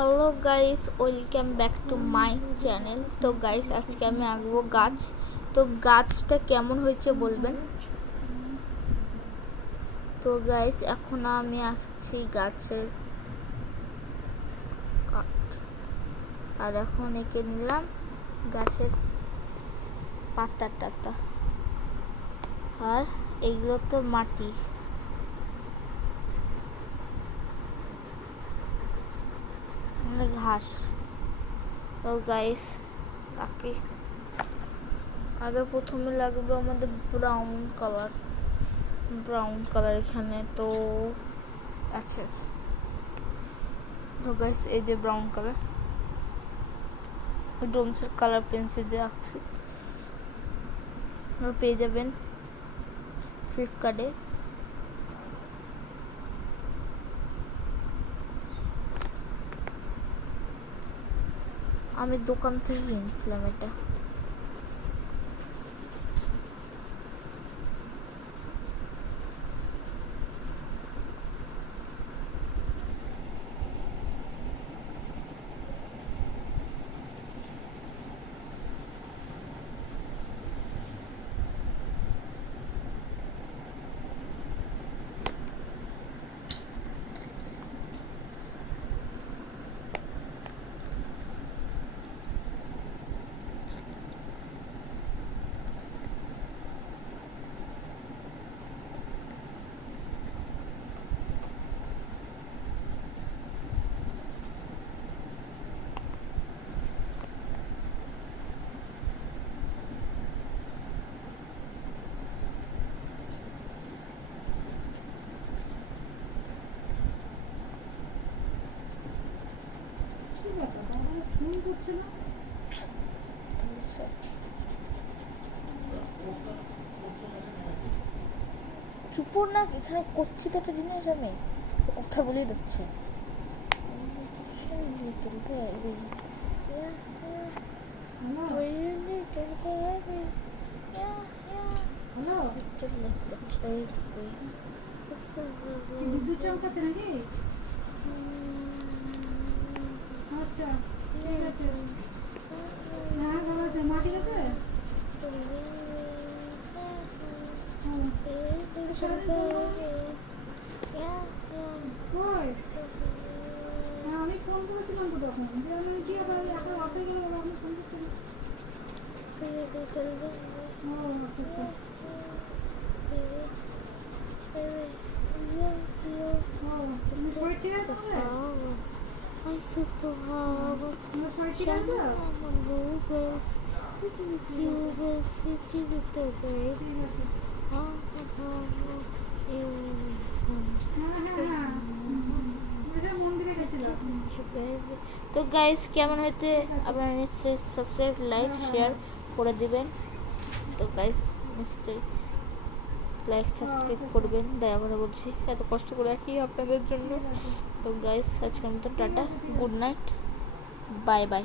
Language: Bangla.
Hello guys, welcome back to my channel. তো গাইস, আজকে আমি আঁকবো গাছ। তো গাছটা কেমন হয়েছে বলবেন। তো গাইস, এখন আমি আঁকছি গাছের কাঠ, আর এখন এঁকে নিলাম গাছের পাতা টাতা, আর এইগুলো তো মাটি, ঘাস। তো গাইস, আগে প্রথমে লাগবে আমাদের ব্রাউন কালার এখানে। তো আচ্ছা, তো গাইস, এই যে ব্রাউন কালার, ডোমসের কালার পেন্সিল দিয়ে আঁকছি। পেয়ে যাবেন ফ্লিপকার্টে। আমি দোকান থেকে কিনেছিলাম এটা। চুপুর না, এখানে করছি তো একটা জিনিস, আমি কথা বলেই যাচ্ছে। বিদ্যুৎ চমকাচ্ছে নাকি? আচ্ছা, ঠিক আছে। হ্যাঁ, ভালো আছে। মা ঠিক আছে? আমি ফোন করেছিলাম তো তখন, কি আবার এখন অফ হয়ে গেল, আপনি ফোন করছিলেন। ও আচ্ছা, শরীর ঠিক আছে? I suppose তোমার শরীর ঠিক আছে? you will sit with the babe. ঠিক আছে। হ্যাঁ। মন্দিরে গেছিলাম। তো গাইস, কেমন হয়েছে আপনারা নিশ্চয়ই সাবস্ক্রাইব, লাইক, শেয়ার করে দিবেন। তো গাইস, নিশ্চয়ই লাইক সাবস্ক্রাইব করবেন, দয়া করে বলছি, এত কষ্ট করে রাখি আপনাদের জন্য। তো গাইস, আজকের মতো tata, good night, bye bye.